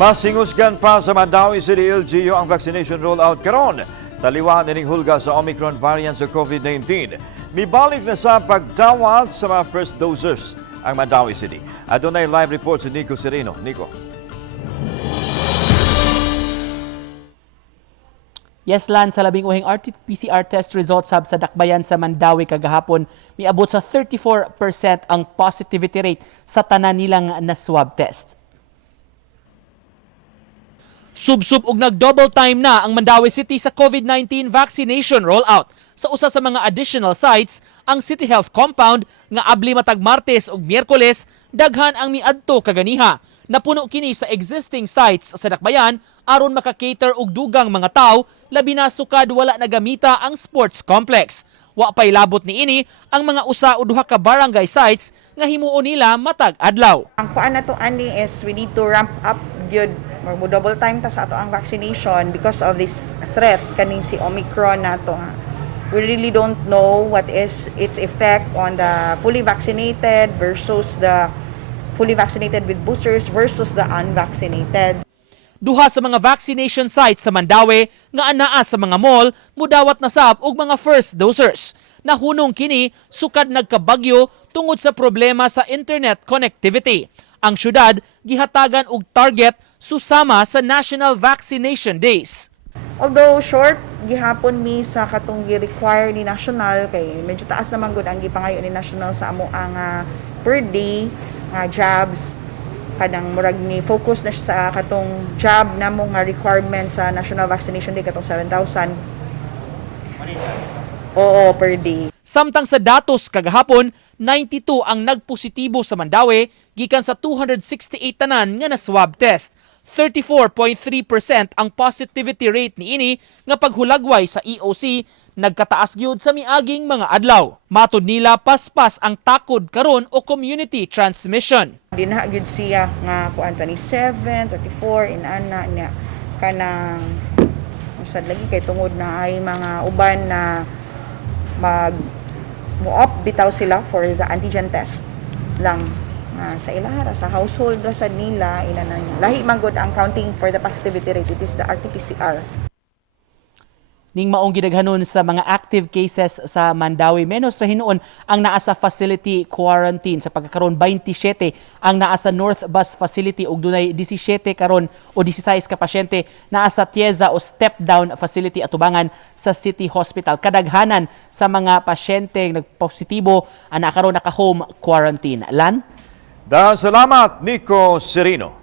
Masingusgan pa sa Mandawi City LGU ang vaccination rollout karon. Taliwa nining hulga sa Omicron variant sa COVID-19. Mibalik na sa pagdawat sa mga first dosers ang Mandawi City. Adunay live report si Nico Sereno. Nico. Yes, Lan, sa labing uhing RT-PCR test results sa Dakbayan sa Mandawi kagahapon, miabot sa 34% ang positivity rate sa tanan nilang na swab test. Subsub og nag-double time na ang Mandawi City sa COVID-19 vaccination rollout. Sa usa sa mga additional sites, ang City Health Compound nga abli matag Martes ug Miyerkules, daghan ang miadto kaganiha. Napuno kini sa existing sites sa Dakbayan aron maka-cater og dugang mga tawo, labi na sukad wala nagamita ang sports complex. Wa pay labot niini ang mga usa o duha ka barangay sites nga himuon nila matag adlaw. Ang kuan nato ani is we need to ramp up gyud mo double time ta sa ato ang vaccination because of this threat kaning si Omicron nato nga. We really don't know what is its effect on the fully vaccinated versus the fully vaccinated with boosters versus the unvaccinated. Duha sa mga vaccination sites sa Mandawi nga anaa sa mga mall mudawat na sab og mga first dosers. Nahunong kini sukad nagkabagyo tungod sa problema sa internet connectivity. Ang syudad gihatagan og target susama sa National Vaccination Days. Although short gihapon mi sa katong gi-require ni national kay medyo taas naman gud ang gipangayo ni national sa amo ang per day jobs kanang murag ni focus na siya sa katong job namo nga requirement sa National Vaccination Day katong 7,000. Oo, per day. Samtang sa datos kagahapon, 92 ang nagpositibo sa Mandawi gikan sa 268 tanan nga na swab test. 34.3% ang positivity rate niini nga paghulagway sa EOC nagkataas gyud sa miaging mga adlaw. Matud nila paspas ang takod karon o community transmission. Dinha gyud siya nga kuan 27, 34 inana niya kanang usad lagi kay tungod na ay mga uban na mo-opt bitaw sila for the antigen test lang sa ilahara sa household sa nila inana niya. Lahi man gud ang counting for the positivity rate, it is the RT-PCR. Ning maong gidaghanon sa mga active cases sa Mandawi, menos ra hinuon ang naa sa facility quarantine sa pagkakaron 27 ang naa sa North Bus Facility ug dunay 17 karon o 16 ka pasyente naa sa Tieza o step down facility atubangan sa City Hospital. Kadaghanan sa mga pasyente nagpositibo ana karon naka home quarantine. Lan? Salamat Nico Sereno.